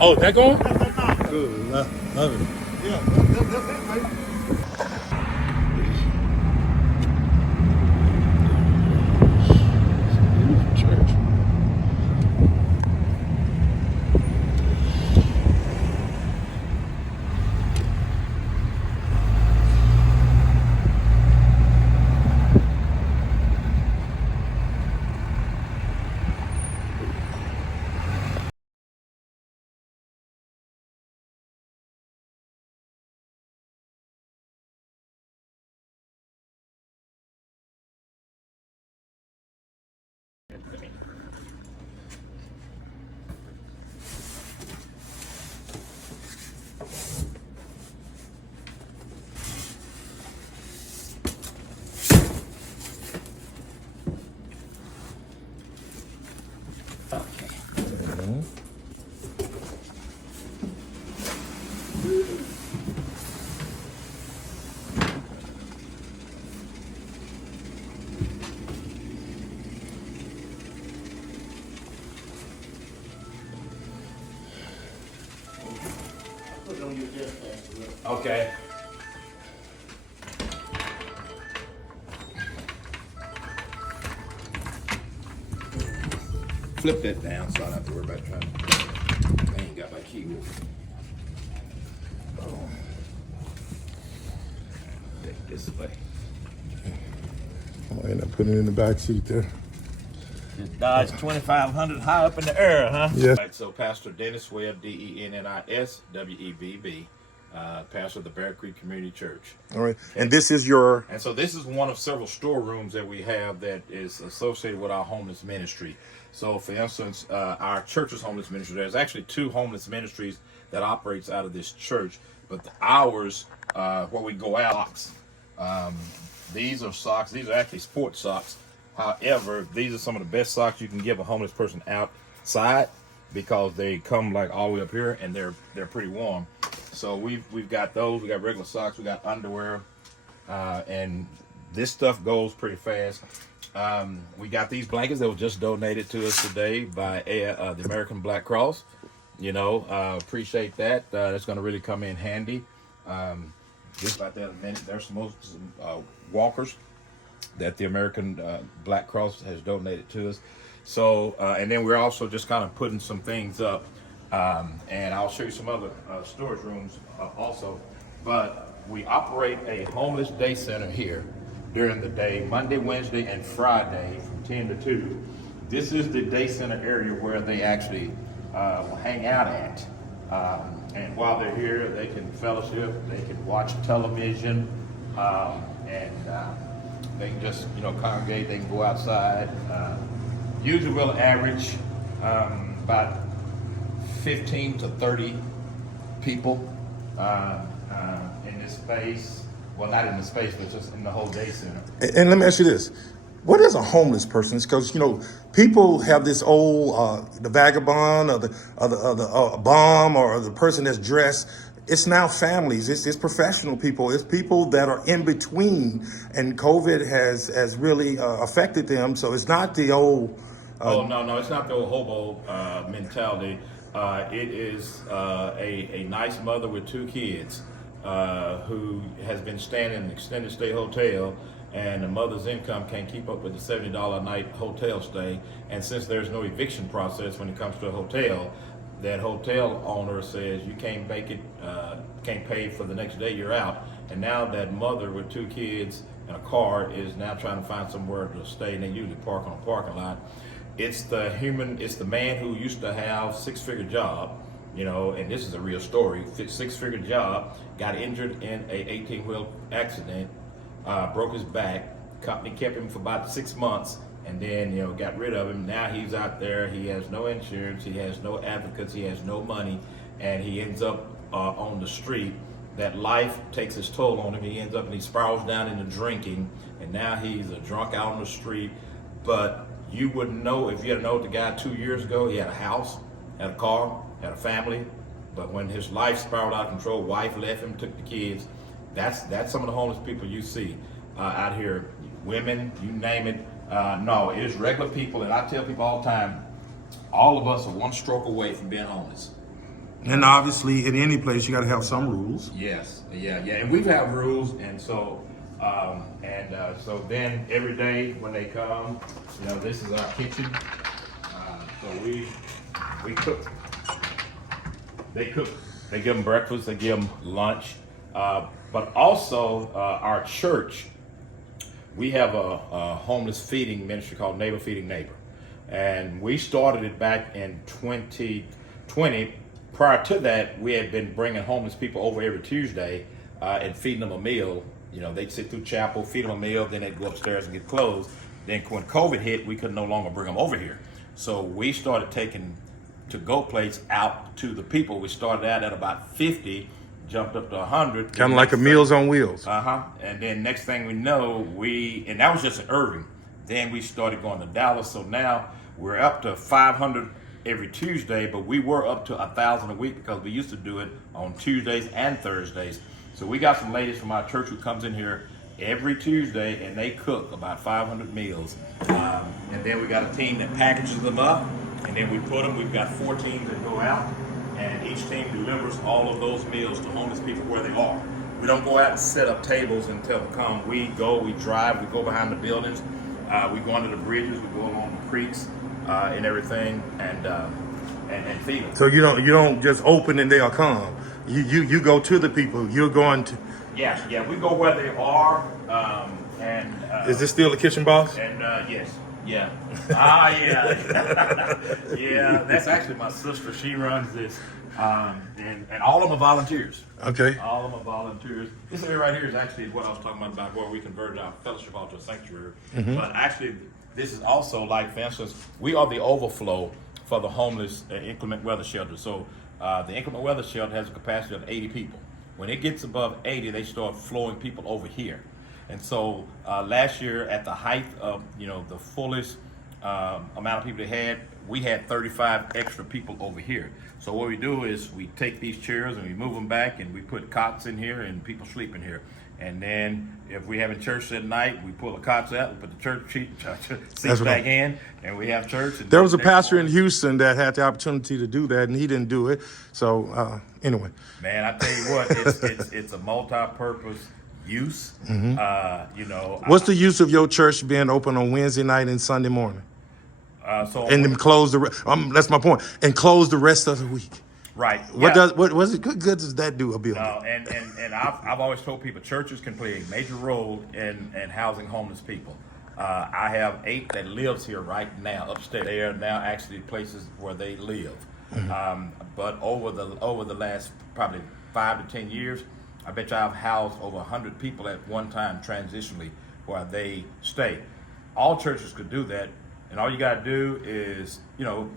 Oh, is that going? Good, love it. Yeah, that's it, man. Church. Okay. Flip that down so I don't have to worry about trying to. I ain't got my key with me. Take this way. I'll end up putting it in the back seat there. This Dodge 2500 high up in the air, huh? Yes. All right, so Pastor Dennis Webb, DennisWebb, pastor of the Bear Creek Community Church. All right. And this is your. And so this is one of several storerooms that we have that is associated with our homeless ministry. So for instance, our church's homeless ministry, there's actually 2 homeless ministries that operates out of this church, but ours, where we go out, these are socks. These are actually sports socks. However, these are some of the best socks you can give a homeless person outside because they come like all the way up here and they're pretty warm. So we've got those. We got regular socks. We got underwear, and this stuff goes pretty fast. We got these blankets that were just donated to us today by the American Black Cross. You know, appreciate that. That's going to really come in handy. Just about that in a minute. There's some walkers that the American Black Cross has donated to us. So, and then we're also just kind of putting some things up. And I'll show you some other storage rooms also. But we operate a homeless day center here during the day, Monday, Wednesday, and Friday from 10 to 2. This is the day center area where they actually hang out at. And while they're here, they can fellowship, they can watch television, and they can just, congregate, they can go outside. Usually we'll average about 15 to 30 people in this space. Well, not in the space, but just in the whole day center. And let me ask you this. What is a homeless person? Because, people have this old, the vagabond or the bum or the person that's dressed. It's now families. It's professional people. It's people that are in between. And COVID has really affected them. So it's not the old. No, it's not the old hobo mentality. It is a nice mother with 2 kids who has been staying in an extended stay hotel, and the mother's income can't keep up with the $70 a night hotel stay. And since there's no eviction process when it comes to a hotel, that hotel owner says you can't make it, can't pay for the next day, you're out. And now that mother with 2 kids and a car is now trying to find somewhere to stay, and they usually park on a parking lot. It's the man who used to have 6-figure job, and this is a real story, 6-figure job, got injured in a 18-wheel accident, broke his back, company kept him for about 6 months, and then, got rid of him. Now he's out there, he has no insurance, he has no advocates, he has no money, and he ends up on the street. That life takes its toll on him. He ends up and he spirals down into drinking, and now he's a drunk out on the street. But you wouldn't know if you had known the guy 2 years ago. He had a house, had a car, had a family, but when his life spiraled out of control, wife left him, took the kids. That's some of the homeless people you see out here. Women, you name it. No, it is regular people, and I tell people all the time, all of us are one stroke away from being homeless. And obviously, in any place, you got to have some rules. Yes, yeah, and we have rules, and so so then every day when they come, this is our kitchen. So we cook. They cook. They give them breakfast. They give them lunch. But also our church, we have a homeless feeding ministry called Neighbor Feeding Neighbor, and we started it back in 2020. Prior to that, we had been bringing homeless people over every Tuesday and feeding them a meal. They'd sit through chapel, feed them a meal, then they'd go upstairs and get clothes. Then when COVID hit, we could no longer bring them over here. So we started taking to-go plates out to the people. We started out at about 50, jumped up to 100. Kind of like a Meals on Wheels. And then next thing we know, and that was just in Irving. Then we started going to Dallas. So now we're up to 500 every Tuesday, but we were up to 1,000 a week because we used to do it on Tuesdays and Thursdays. So we got some ladies from our church who comes in here every Tuesday and they cook about 500 meals. And then we got a team that packages them up, and then we put them. We've got 4 teams that go out, and each team delivers all of those meals to homeless people where they are. We don't go out and set up tables and tell them come. We drive, we go behind the buildings, we go under the bridges, we go along the creeks and everything, and feed them. So you don't just open and they'll come. You go to the people. You're going to. Yeah, we go where they are, Is this still the kitchen boss? And yes, yeah. Yeah. Yeah, that's actually my sister. She runs this, and all of them are volunteers. Okay. All of them are volunteers. This area right here is actually what I was talking about where we converted our fellowship hall to a sanctuary. Mm-hmm. But actually, this is also like, for instance, we are the overflow for the homeless inclement weather shelter. So the inclement weather shelter has a capacity of 80 people. When it gets above 80, they start flowing people over here. And so last year, at the height of the fullest amount of people they had, we had 35 extra people over here. So what we do is we take these chairs and we move them back, and we put cots in here, and people sleep in here. And then if we have a church at night, we pull the cots out, we put the church seats back in, and we have church. And there was a pastor in Houston that had the opportunity to do that, and he didn't do it. So anyway. Man, I tell you what, it's a multi-purpose use. Mm-hmm. What's the use of your church being open on Wednesday night and Sunday morning? And then close that's my point. And close the rest of the week. Right. What good does that do a building? And I've always told people churches can play a major role in housing homeless people. I have 8 that lives here right now upstairs. They are now actually places where they live. Mm-hmm. But over the last probably 5 to 10 years, I bet you I've housed over 100 people at one time transitionally where they stay. All churches could do that, and all you got to do is you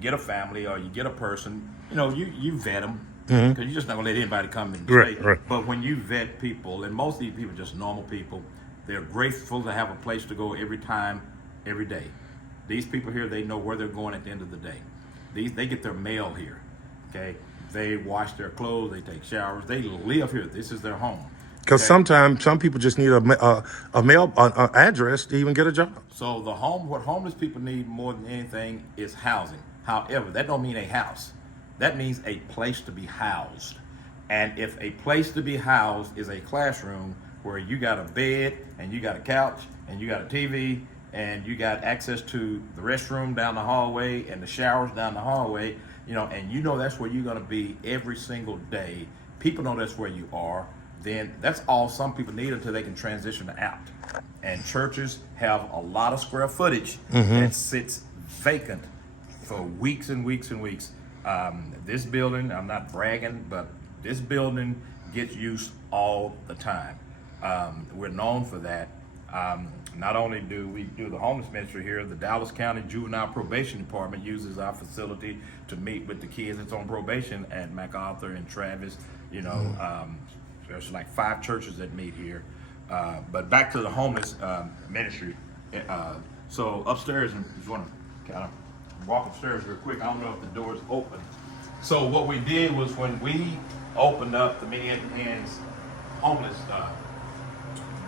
get a family or you get a person. You vet them, because you're just not going to let anybody come and stay. Right. But when you vet people, and most of these people are just normal people, they're grateful to have a place to go every time, every day. These people here, they know where they're going at the end of the day. They get their mail here, okay? They wash their clothes, they take showers, they live here. This is their home. Because sometimes some people just need a mail address to even get a job. So what homeless people need more than anything is housing. However, that don't mean a house. That means a place to be housed. And if a place to be housed is a classroom where you got a bed and you got a couch and you got a TV and you got access to the restroom down the hallway and the showers down the hallway, and that's where you're going to be every single day. People know that's where you are. Then that's all some people need until they can transition out. And churches have a lot of square footage that sits vacant for weeks and weeks and weeks. This building, I'm not bragging, but this building gets used all the time. We're known for that. Not only do we do the homeless ministry here, the Dallas County Juvenile Probation Department uses our facility to meet with the kids that's on probation at MacArthur and Travis. There's like 5 churches that meet here. But back to the homeless ministry. So upstairs, and if you want to kind of walk upstairs real quick, I don't know if the door's open. So what we did was when we opened up the Many Empty Hands Homeless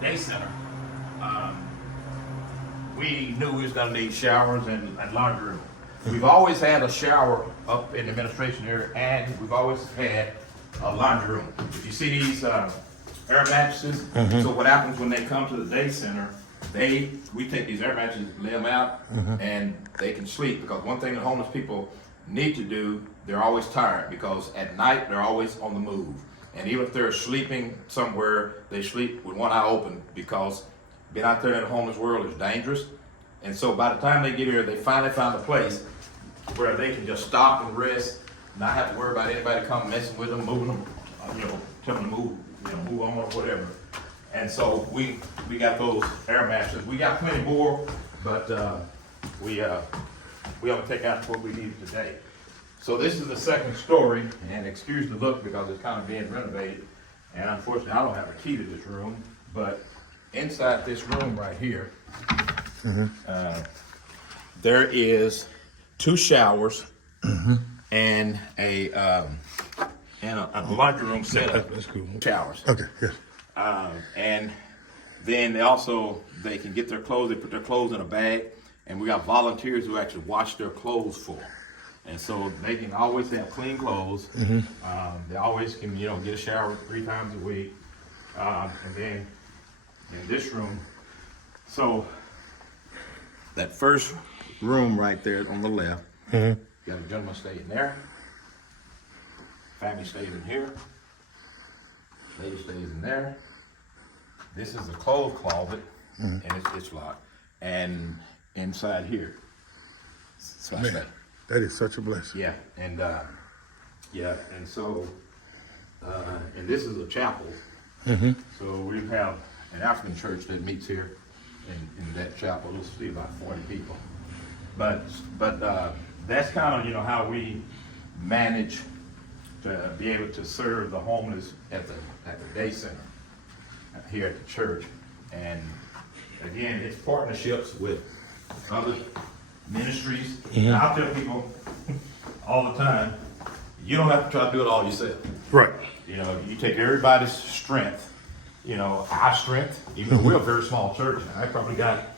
Day Center, we knew we was gonna need showers and laundry room. we've always had a shower up in the administration area, and we've always had a laundry room. If you see these air mattresses, so what happens when they come to the day center, we take these air mattresses, lay them out, and they can sleep. Because one thing that homeless people need to do, they're always tired, because at night they're always on the move. And even if they're sleeping somewhere, they sleep with one eye open, because being out there in the homeless world is dangerous. And so by the time they get here, they finally found a place where they can just stop and rest, not have to worry about anybody coming messing with them, moving them, telling them to move, move on or whatever. And so we got those air mattresses. We got plenty more, but we only take out what we need today. So this is the second story, and excuse the look because it's kind of being renovated. And unfortunately, I don't have a key to this room, but inside this room right here, there is 2 showers and a laundry room setup. That's cool. Showers. Okay, yeah. And then they can get their clothes, they put their clothes in a bag, and we got volunteers who actually wash their clothes for them. And so they can always have clean clothes. They always can, get a shower 3 times a week. And then in this room, so that first room right there on the left, got a gentleman staying there, family stays in here, lady stays in there. This is a clothes closet, and it's locked. And inside here, so I stay. That is such a blessing. Yeah, and so, and this is a chapel. So we have an African church that meets here in that chapel. There'll be about 40 people. But that's kind of how we manage to be able to serve the homeless at the day center here at the church. And again, it's partnerships with other ministries. And I tell people all the time, you don't have to try to do it all yourself. Right. You take everybody's strength, our strength, even though we're a very small church. I probably got,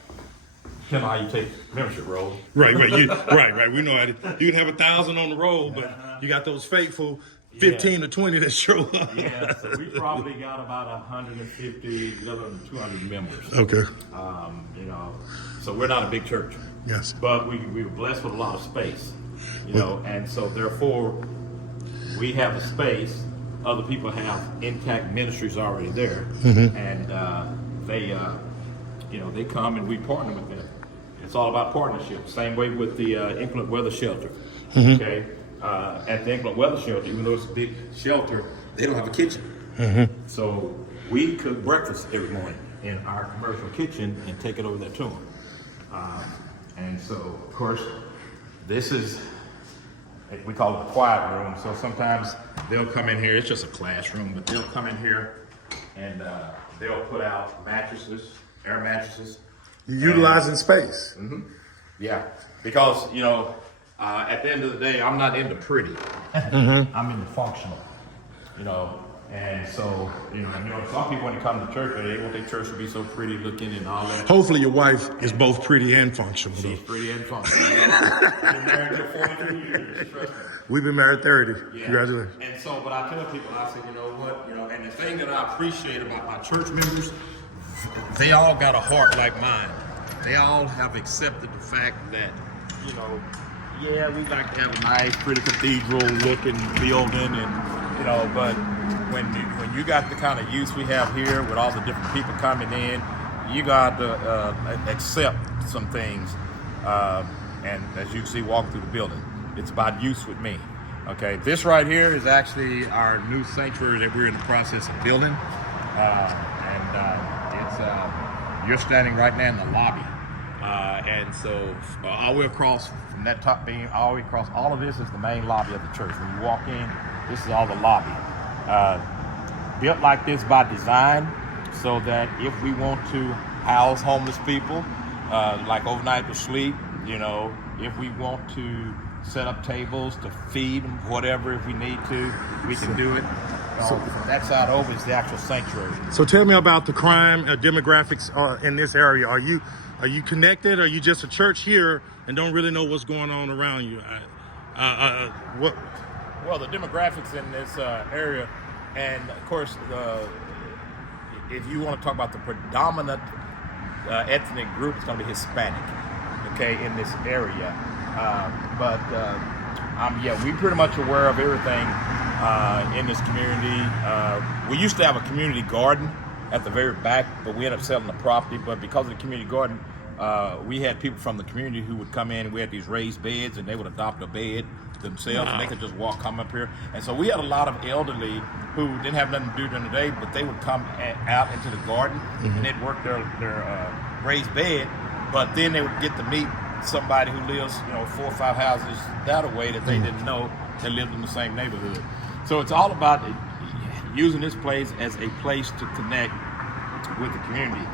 depending on how you take membership roll. Right. Right. We know you can have 1,000 on the roll, but you got those faithful 15 to 20 that show up. Yeah, so we probably got about 150, 200 members. Okay. So we're not a big church. Yes. But we were blessed with a lot of space, and so therefore we have a space. Other people have intact ministries already there, and they come and we partner with them. It's all about partnership. Same way with the inclement weather shelter. Okay, at the inclement weather shelter, even though it's a big shelter, they don't have a kitchen. So we cook breakfast every morning in our commercial kitchen and take it over there to them. And so, of course, this is, we call it a quiet room. So sometimes they'll come in here, it's just a classroom, but they'll come in here and they'll put out mattresses, air mattresses. Utilizing space. Yeah, because, at the end of the day, I'm not into pretty. I'm into functional, And so, some people when they come to church, they want their church to be so pretty looking and all that. Hopefully your wife is both pretty and functional. She's pretty and functional. Been married for 43 years. Trust me. We've been married 30. Yeah. Congratulations. And so, but I tell people, I say, you know what, and the thing that I appreciate about my church members, they all got a heart like mine. They all have accepted the fact that, yeah, we like to have a nice, pretty cathedral-looking building, and but when you got the kind of youth we have here, with all the different people coming in, you got to accept some things. And as you can see, walk through the building, it's about youth with me. Okay, this right here is actually our new sanctuary that we're in the process of building, you're standing right now in the lobby. And so all the way across from that top beam, all the way across, all of this is the main lobby of the church. When you walk in, this is all the lobby. Built like this by design, so that if we want to house homeless people, like overnight to sleep, if we want to set up tables to feed them, whatever, if we need to, we can do it. from that side over is the actual sanctuary. So tell me about the crime demographics in this area. Are you connected? Or are you just a church here and don't really know what's going on around you? What? Well, the demographics in this area, and of course, if you want to talk about the predominant ethnic group, it's going to be Hispanic, okay, in this area. We're pretty much aware of everything in this community. We used to have a community garden at the very back, but we ended up selling the property. But because of the community garden, we had people from the community who would come in, and we had these raised beds, and they would adopt a bed themselves, and they could just come up here. And so we had a lot of elderly who didn't have nothing to do during the day, but they would come out into the garden, and they'd work their raised bed, but then they would get to meet somebody who lives, 4 or 5 houses that away that they didn't know that lived in the same neighborhood. So it's all about using this place as a place to connect with the community.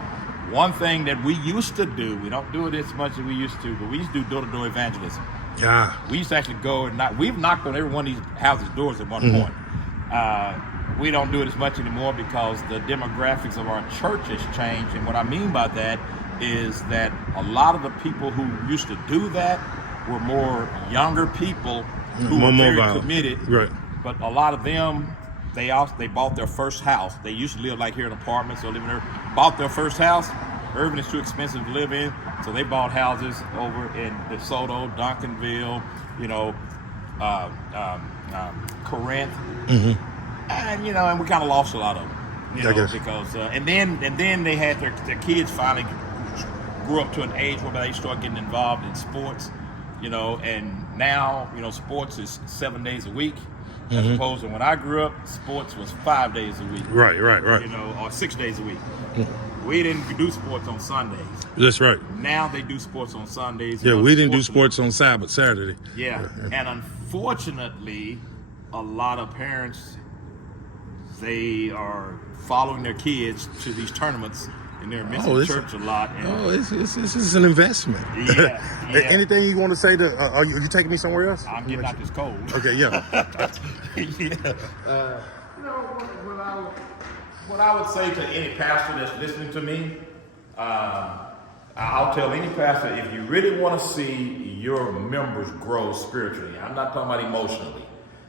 One thing that we used to do, we don't do it as much as we used to, but we used to do door-to-door evangelism. Yeah. We used to actually go and we've knocked on every one of these houses' doors at one point. We don't do it as much anymore because the demographics of our church has changed. And what I mean by that is that a lot of the people who used to do that were more younger people who were very committed. Right. But a lot of them, they bought their first house. They used to live like here in apartments or living there. Bought their first house. Irving is too expensive to live in, so they bought houses over in DeSoto, Duncanville, Corinth, and we kind of lost a lot of them, because and then they had their kids finally grew up to an age where they start getting involved in sports, and now sports is 7 days a week. As opposed to when I grew up, sports was 5 days a week. Right. Or 6 days a week. We didn't do sports on Sundays. That's right. Now they do sports on Sundays. Yeah, we didn't do sports on Saturday. Yeah, and unfortunately, a lot of parents, they are following their kids to these tournaments, and they're missing church a lot. And this is an investment. Yeah. Anything you want to say to? Are you taking me somewhere else? I'm getting out this cold. Okay, yeah. What I would say to any pastor that's listening to me, I'll tell any pastor, if you really want to see your members grow spiritually, I'm not talking about emotionally,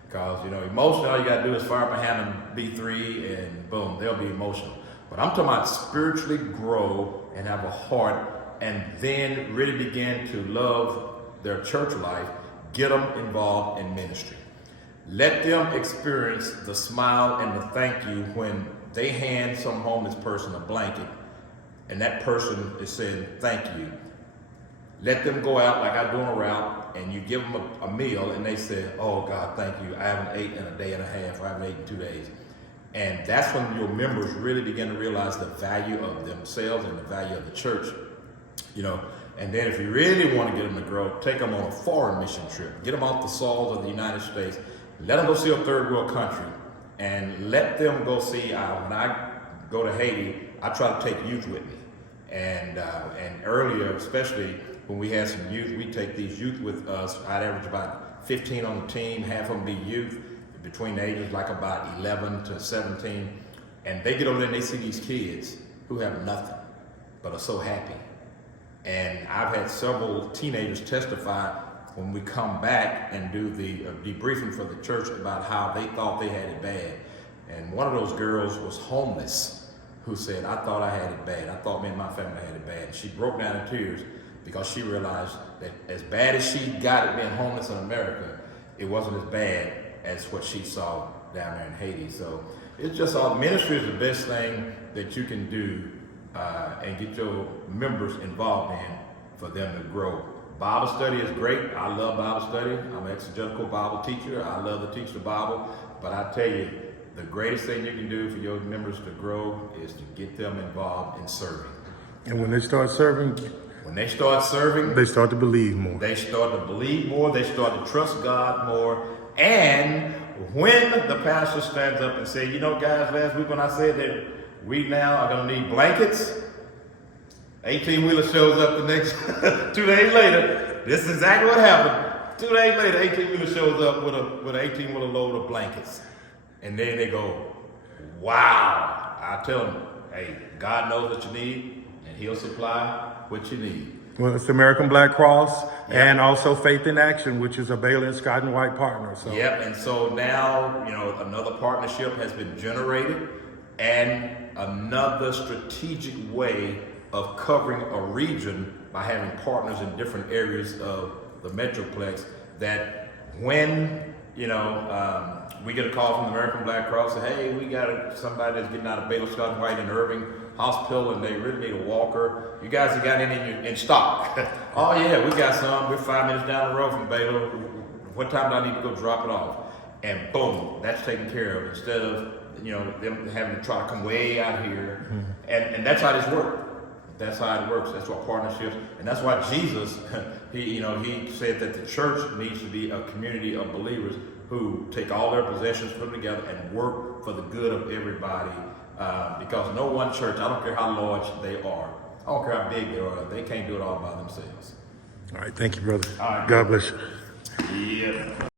because emotionally, all you got to do is fire up a hand and B3 and boom, they'll be emotional. But I'm talking about spiritually grow and have a heart, and then really begin to love their church life, get them involved in ministry. Let them experience the smile and the thank you when they hand some homeless person a blanket and that person is saying thank you. Let them go out like I'm doing a route, and you give them a meal and they say, oh God, thank you. I haven't ate in a day and a half, or I haven't ate in 2 days. And that's when your members really begin to realize the value of themselves and the value of the church. And then if you really want to get them to grow, take them on a foreign mission trip. Get them off the soils of the United States. Let them go see a third world country. And let them go see, when I go to Haiti, I try to take youth with me. And earlier, especially when we had some youth, we take these youth with us. I'd average about 15 on the team, half of them be youth, between the ages like about 11 to 17. And they get over there and they see these kids who have nothing, but are so happy. And I've had several teenagers testify when we come back and do the debriefing for the church about how they thought they had it bad. And one of those girls was homeless, who said, I thought I had it bad. I thought me and my family had it bad. And she broke down in tears because she realized that as bad as she got at being homeless in America, it wasn't as bad as what she saw down there in Haiti. So it's just ministry is the best thing that you can do and get your members involved in for them to grow. Bible study is great. I love Bible study. I'm an exegetical Bible teacher. I love to teach the Bible. But I tell you, the greatest thing you can do for your members to grow is to get them involved in serving. And when they start serving, they start to believe more. They start to believe more. They start to trust God more. And when the pastor stands up and says, guys, last week when I said that we now are going to need blankets, 18-wheeler shows up the next 2 days later. This is exactly what happened. 2 days later, 18-wheeler shows up with an 18-wheeler load of blankets. And then they go, wow. I tell them, hey, God knows what you need, and He'll supply what you need. Well, it's the American Black Cross Yeah. and also Faith in Action, which is a Bailey and Scott and White partner. So Yep, and so now, another partnership has been generated and another strategic way of covering a region by having partners in different areas of the Metroplex that when, we get a call from the American Black Cross, say, hey, we got somebody that's getting out of Baylor Scott and White in Irving Hospital and they really need a walker. You guys have got any in stock? Oh yeah, we got some. We're 5 minutes down the road from Baylor. What time do I need to go drop it off? And boom, that's taken care of instead of them having to try to come way out here. And that's how this works. That's how it works. That's what partnerships, and that's why Jesus, he said that the church needs to be a community of believers who take all their possessions, put them together, and work for the good of everybody. Because no one church, I don't care how large they are, I don't care how big they are, they can't do it all by themselves. all right, thank you, brother. All right. God bless you. Yeah.